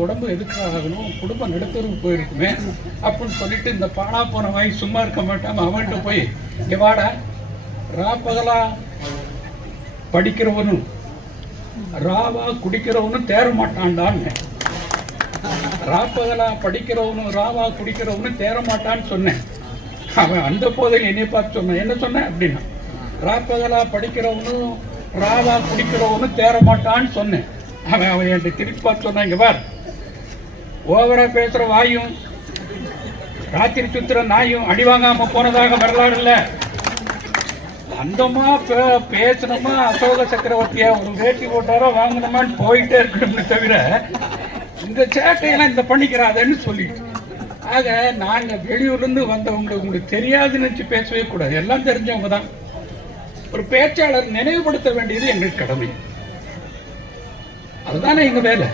உடம்பு எதுக்காக ஆகணும், குடும்பம் நடுத்தருக்கு போயிருக்குமே அப்படின்னு சொல்லிட்டு இந்த பானா போன வாங்கி சும்மா இருக்க மாட்டாம அவன்கிட்ட போய் இங்க வாடா, ராப்பகலா படிக்கிறவனும் ராவா குடிக்கிறவனும் தேர மாட்டான்டான்னு. ராப்பகலா படிக்கிறவனும் ராவா குடிக்கிறவனும் தேர மாட்டான்னு சொன்னேன். அவன் அந்த போதையில் என்னை பார்த்து சொன்னான். என்ன சொன்னேன் அப்படின்னா, ராப்பகலா படிக்கிறவனும் ராவா குடிக்கிறவனும் தேர மாட்டான்னு சொன்னேன். அவன் என்கிட்ட திருப்பி பார்த்து சொன்னான், இங்க பார், ஓவரா பேசுற வாயும் ராத்திரி சுத்துற நாயும் அடி வாங்காம போனதாக வரலாறு இல்ல. அந்தமா பேசணுமா, அசோக சக்கரவர்த்தியா ஒரு வேட்டி போட்டாரோ வாங்கணுமான்னு போயிட்டே இருக்கணும்னு தவிர இந்த சேட்டையெல்லாம் இந்த பண்ணிக்கிறாதன்னு சொல்லிட்டு. ஆக நாங்க வெளியூர்ல இருந்து வந்தவங்க உங்களுக்கு தெரியாதுன்னு வச்சு பேசவே கூடாது, எல்லாம் தெரிஞ்சவங்க தான். ஒரு பேச்சாளர் நினைவுபடுத்த வேண்டியது எங்களுக்கு கடமை, அதுதானே எங்க வேலை.